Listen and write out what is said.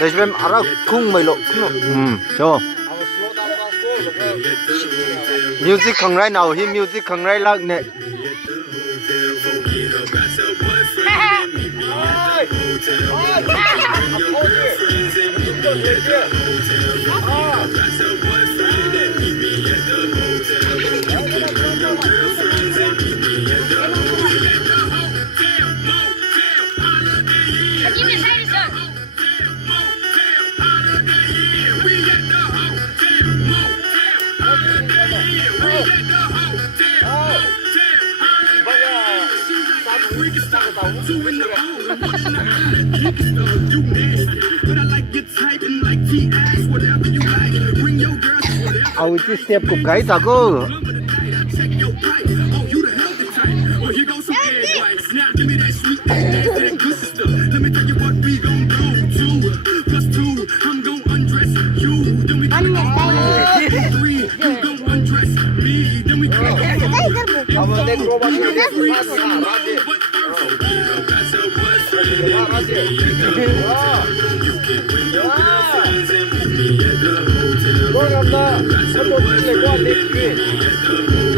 Để xem ara khung mày lộ cho music khang rai nào hi music khang rai lắc nè ao cái step của cái ta cơ Go, Ramda. Come on, let's go.